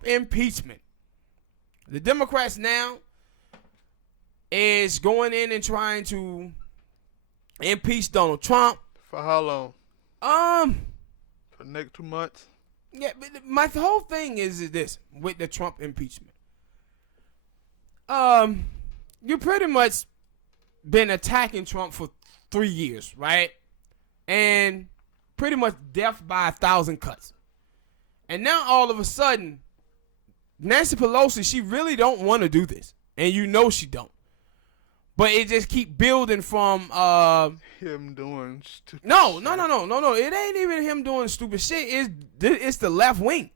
Trump impeachment. The Democrats now is going in and trying to impeach Donald Trump. For how long? For the next 2 months? Yeah, but my whole thing is this with the Trump impeachment. You pretty much been attacking Trump for 3 years, right? And pretty much death by 1,000 cuts. And now all of a sudden, Nancy Pelosi, she really don't want to do this. And you know she don't. But it just keep building from him doing stupid No. It ain't even him doing stupid shit. It's the left wing.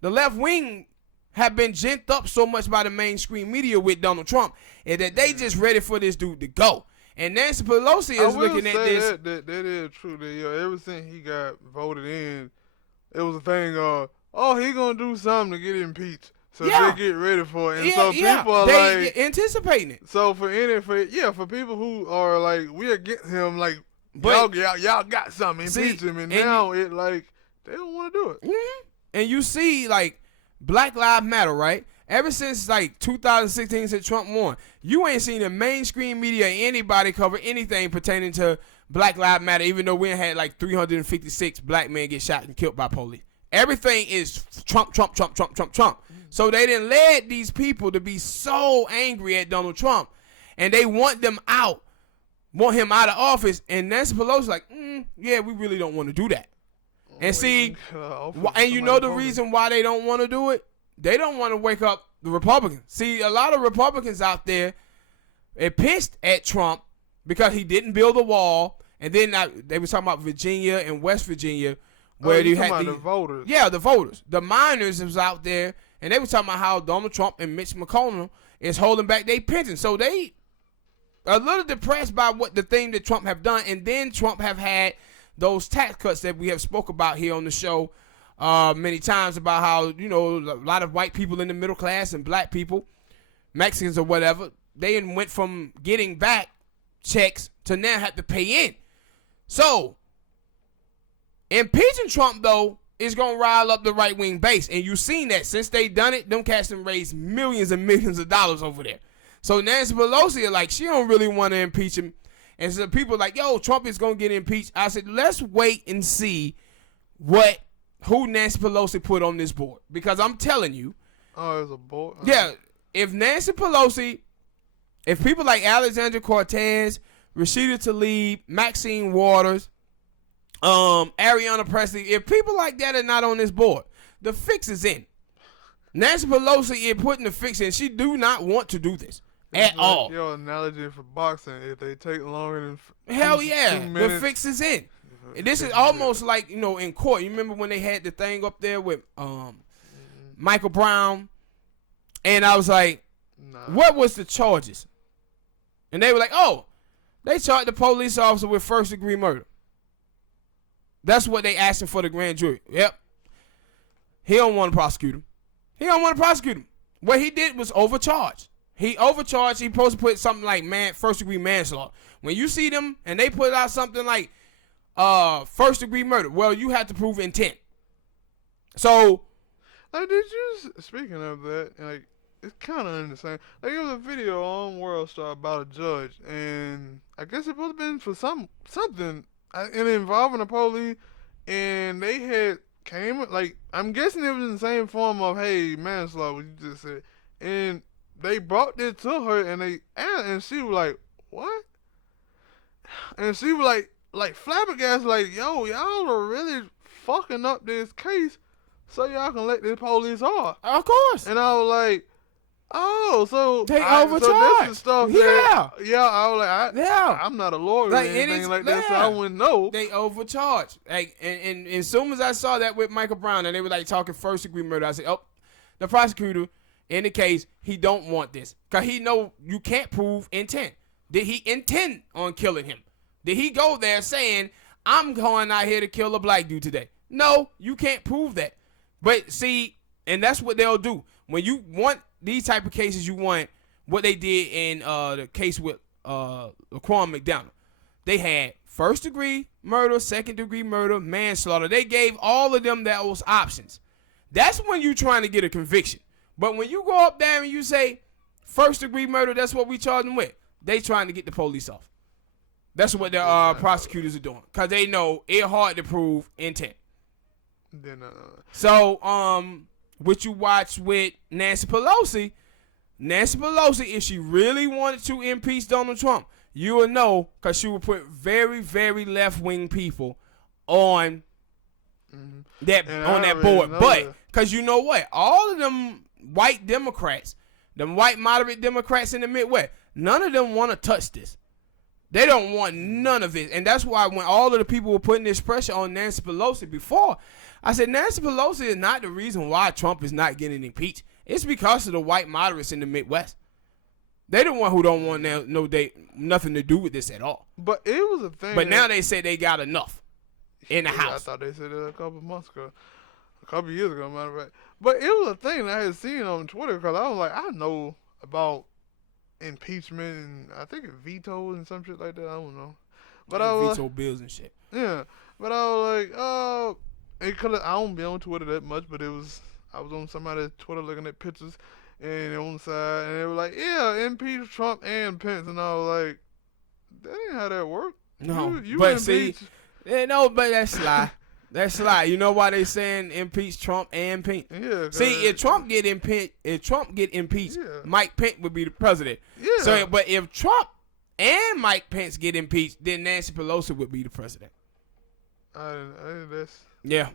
The left wing have been gent'd up so much by the mainstream media with Donald Trump, and that they just ready for this dude to go. And Nancy Pelosi is looking at this. That is true. That ever since he got voted in, it was a thing of, he gonna do something to get impeached. So they get ready for it. And so people are like anticipating it. So for people who are like, we against him, like, y'all got something, impeach him, and now it like they don't want to do it. Mm-hmm. And you see, like, Black Lives Matter, right? Ever since like 2016, since Trump won, you ain't seen the mainstream media or anybody cover anything pertaining to Black Lives Matter, even though we had like 356 black men get shot and killed by police. Everything is Trump. So they didn't let these people to be so angry at Donald Trump, and they want him out of office. And Nancy Pelosi like, yeah, we really don't want to do that. And see, and you know the reason why they don't want to do it? They don't want to wake up the Republicans. See, a lot of Republicans out there are pissed at Trump because he didn't build a wall. And then they were talking about Virginia and West Virginia, where you had the voters. Yeah, the voters. The minors was out there, and they were talking about how Donald Trump and Mitch McConnell is holding back their pensions. So they are a little depressed by what the thing that Trump have done. And then Trump have had those tax cuts that we have spoke about here on the show many times, about how, you know, a lot of white people in the middle class and black people, Mexicans or whatever, they went from getting back checks to now have to pay in. So impeaching Trump, though, is going to rile up the right-wing base. And you've seen that. Since they done it, them cats have raised millions and millions of dollars over there. So Nancy Pelosi are like, she don't really want to impeach him. And so people are like, yo, Trump is going to get impeached. I said, let's wait and see who Nancy Pelosi put on this board. Because I'm telling you. Oh, it's a board? Yeah. If Nancy Pelosi, if people like Alexandria Cortez, Rashida Tlaib, Maxine Waters, Ariana Presley, if people like that are not on this board, the fix is in. Nancy Pelosi is putting the fix in. She do not want to do this at all. Your analogy for boxing, if they take longer than hell 2 yeah, minutes, the fix is in. This is almost like, you know, in court. You remember when they had the thing up there with Michael Brown, and I was like, what was the charges? And they were like, they charged the police officer with first-degree murder. That's what they asked him for the grand jury. Yep. He don't want to prosecute him. What he did was overcharge. He overcharged. He supposed to put something like first-degree manslaughter. When you see them and they put out something like first-degree murder, well, you have to prove intent. So, did you? Speaking of that, like, it's kind of in the same. Like, there was a video on World Star about a judge, and I guess it supposed to been for something, and involving the police, and they had came like, I'm guessing it was in the same form of, hey, manslaughter, what you just said, and they brought this to her, and she was like, what? And she was like flabbergasted, like, yo, y'all are really fucking up this case so y'all can let this police off. Of course. And I was like, so they overcharged. So this is stuff that, I was like, I'm not a lawyer or anything like that, so I wouldn't know. They overcharged. Like, and as soon as I saw that with Michael Brown, and they were like talking first degree murder, I said, the prosecutor in the case, he don't want this, because he know you can't prove intent. Did he intend on killing him? Did he go there saying, I'm going out here to kill a black dude today? No, you can't prove that. But see, and that's what they'll do. When you want these type of cases, you want what they did in the case with Laquan McDonald. They had first degree murder, second degree murder, manslaughter. They gave all of them those options. That's when you trying to get a conviction. But when you go up there and you say first degree murder, that's what we charge them with. They trying to get the police off. That's what the prosecutors are doing, because they know it's hard to prove intent. So, what you watch with Nancy Pelosi, if she really wanted to impeach Donald Trump, you will know, because she would put very, very left-wing people on that board. But, because you know what? All of them white Democrats, them white moderate Democrats in the Midwest, none of them want to touch this. They don't want none of it. And that's why when all of the people were putting this pressure on Nancy Pelosi before, I said Nancy Pelosi is not the reason why Trump is not getting impeached. It's because of the white moderates in the Midwest. They the one who don't want nothing to do with this at all. But it was a thing. But now they say they got enough in the House. I thought they said that a couple months ago. A couple years ago, matter of fact. But it was a thing that I had seen on Twitter, because I was like, I know about impeachment, and I think it vetoed and some shit like that. I don't know. But I was veto bills and shit. Yeah. But I was like, I don't be on Twitter that much, but I was on somebody's Twitter looking at pictures, and on the side, and they were like, yeah, impeach Trump and Pence, and I was like, that ain't how that work. No, you but impeach. but that's sly. That's sly. You know why they saying impeach Trump and Pence? Yeah. See, if Trump get impeached, yeah. Mike Pence would be the president. Yeah. So, but if Trump and Mike Pence get impeached, then Nancy Pelosi would be the president. That's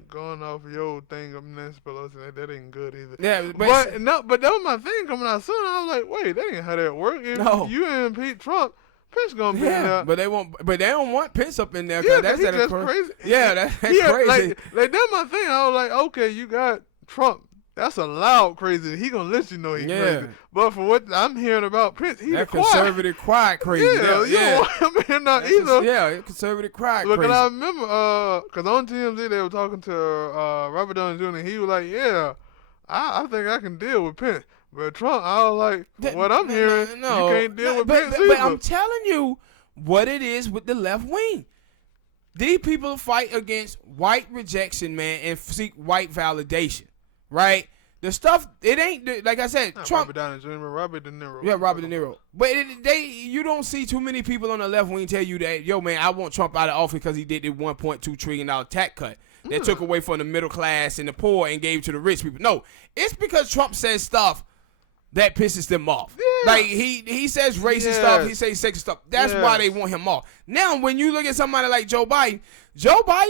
going off your thing of Nancy Pelosi. That ain't good either. Yeah, but that was my thing coming out soon. I was like, wait, that ain't how that work. If you impeach Trump, Pence gonna be in there. But they don't want Pence up in there. Yeah, that's crazy. Yeah, that's crazy. Like that's my thing. I was like, okay, you got Trump. That's a loud crazy. He gonna let you know he crazy. But for what I'm hearing about Pence, he's that quiet. Conservative quiet crazy. Yeah. I mean, not either. Yeah, conservative quiet Look, crazy. and I remember, because on TMZ they were talking to Robert Downey Jr. and he was like, yeah, I think I can deal with Pence. But Trump, I was like, what I'm hearing, you can't deal with Pence either. But I'm telling you what it is with the left wing. These people fight against white rejection, man, and seek white validation, right? The stuff, it ain't, like I said, not Trump. Robert Downey Jr., Robert De Niro. Yeah, Robert De Niro. But you don't see too many people on the left wing tell you that, yo, man, I want Trump out of office because he did the $1.2 trillion tax cut that took away from the middle class and the poor and gave to the rich people. No, it's because Trump says stuff that pisses them off. Yeah. Like, he says racist stuff, he says sexist stuff. That's why they want him off. Now, when you look at somebody like Joe Biden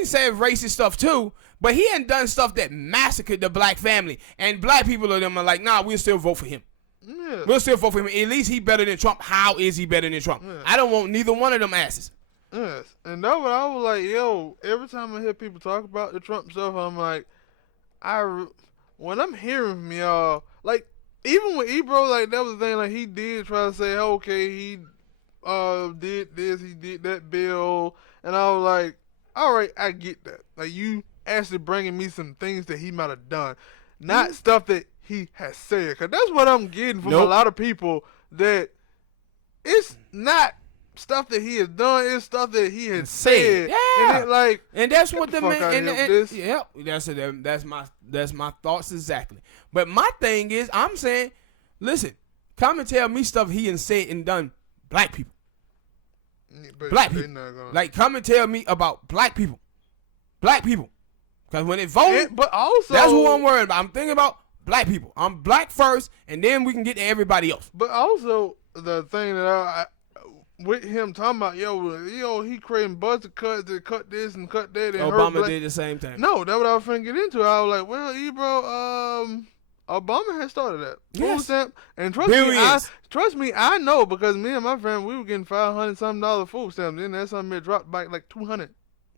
said racist stuff too, but he ain't done stuff that massacred the black family. And black people of them are like, nah, we'll still vote for him. Yeah. We'll still vote for him. At least he better than Trump. How is he better than Trump? Yeah. I don't want neither one of them asses. Yes. And that's what I was like, yo, every time I hear people talk about the Trump stuff, I'm like, when I'm hearing from y'all, like, even with Ebro, like, that was the thing, like, he did try to say, okay, he did this, he did that bill, and I was like, all right, I get that. Like, you actually bringing me some things that he might have done, not stuff that he has said, because that's what I'm getting from a lot of people, that it's not stuff that he has done, it's stuff that he has said. Yeah. And that's what the man. Yep. That's my thoughts exactly. But my thing is, I'm saying, listen, come and tell me stuff he has said and done. Black people. Black people. Like, come and tell me about black people. Black people. Because when it voted, but also, that's who I'm worried about. I'm thinking about black people. I'm black first, and then we can get to everybody else. But also, the thing that with him talking about, yo, he creating budget cuts that cut this and cut that. And Obama did the same thing. No, that's what I was finna get into. I was like, well, Ebro, Obama had started that. Yes. Food stamp. And trust me, I know, because me and my friend, we were getting $500-something food stamps. Then that something dropped back like $200.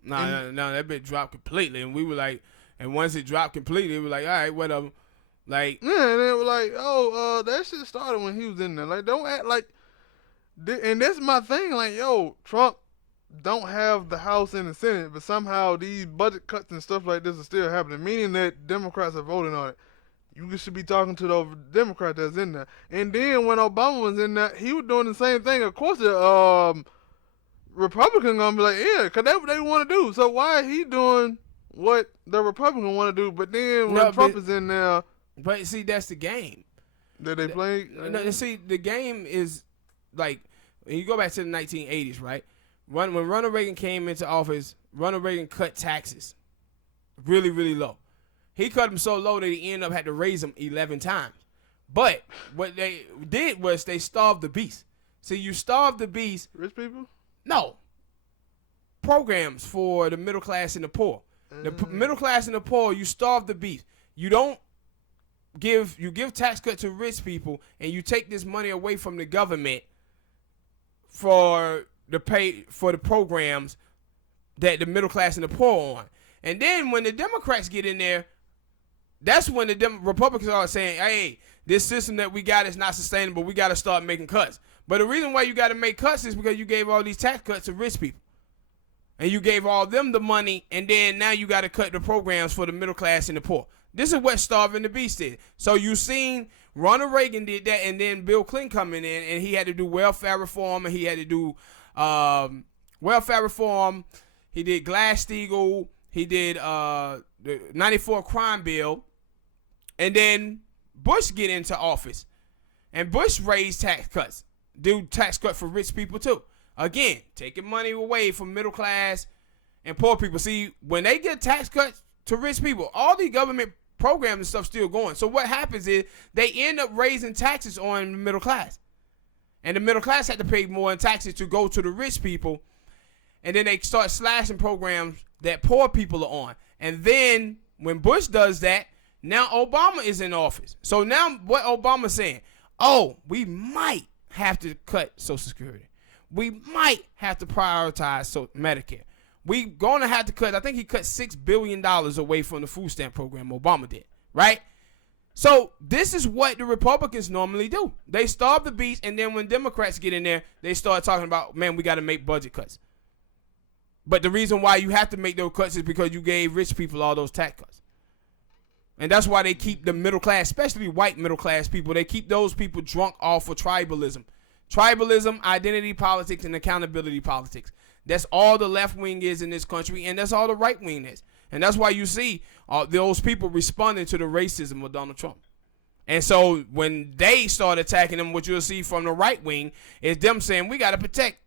No, that bit dropped completely. And we were like, and once it dropped completely, we were like, all right, whatever. Like, yeah, and they were like, that shit started when he was in there. Like, don't act like, and that's my thing. Like, yo, Trump don't have the House and the Senate, but somehow these budget cuts and stuff like this are still happening, meaning that Democrats are voting on it. You should be talking to the Democrat that's in there. And then when Obama was in there, he was doing the same thing. Of course, the Republican gonna be like, yeah, because that's what they want to do. So why is he doing what the Republican want to do, but then when Trump is in there, but see, that's the game that they play. No, see, the game is like when you go back to the 1980s, right? When Ronald Reagan came into office, Ronald Reagan cut taxes really, really low. He cut them so low that he ended up had to raise them 11 times. But what they did was they starved the beast. See, you starve the beast. Rich people? No. Programs for the middle class and the poor. The middle class and the poor, you starve the beast. You give tax cut to rich people, and you take this money away from the government for the programs that the middle class and the poor are on. And then when the Democrats get in there, that's when the Republicans are saying, hey, this system that we got is not sustainable. We got to start making cuts. But the reason why you got to make cuts is because you gave all these tax cuts to rich people. And you gave all them the money, and then now you got to cut the programs for the middle class and the poor. This is what starving the beast did. So you seen Ronald Reagan did that, and then Bill Clinton coming in, and he had to do welfare reform, and he had to do welfare reform. He did Glass-Steagall. He did the 94 crime bill. And then Bush get into office. And Bush raised tax cuts. Do tax cut for rich people too. Again, taking money away from middle class and poor people. See, when they get tax cuts to rich people, all the government programs and stuff still going. So what happens is they end up raising taxes on the middle class. And the middle class had to pay more in taxes to go to the rich people. And then they start slashing programs that poor people are on. And then when Bush does that, now Obama is in office. So now what Obama's saying, oh, we might have to cut Social Security. We might have to prioritize Medicare. We going to have to cut, I think he cut $6 billion away from the food stamp program, Obama did, right? So this is what the Republicans normally do. They starve the beast, and then when Democrats get in there, they start talking about, man, we got to make budget cuts. But the reason why you have to make those cuts is because you gave rich people all those tax cuts. And that's why they keep the middle class, especially white middle class people, they keep those people drunk off of tribalism. Tribalism, identity politics, and accountability politics. That's all the left wing is in this country, and that's all the right wing is. And that's why you see those people responding to the racism of Donald Trump. And so when they start attacking them, what you'll see from the right wing is them saying, we got to protect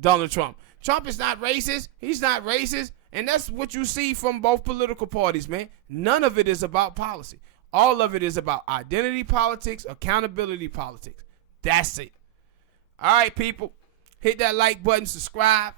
Donald Trump. Trump is not racist. He's not racist. And that's what you see from both political parties, man. None of it is about policy. All of it is about identity politics, accountability politics. That's it. All right, people. Hit that like button, subscribe.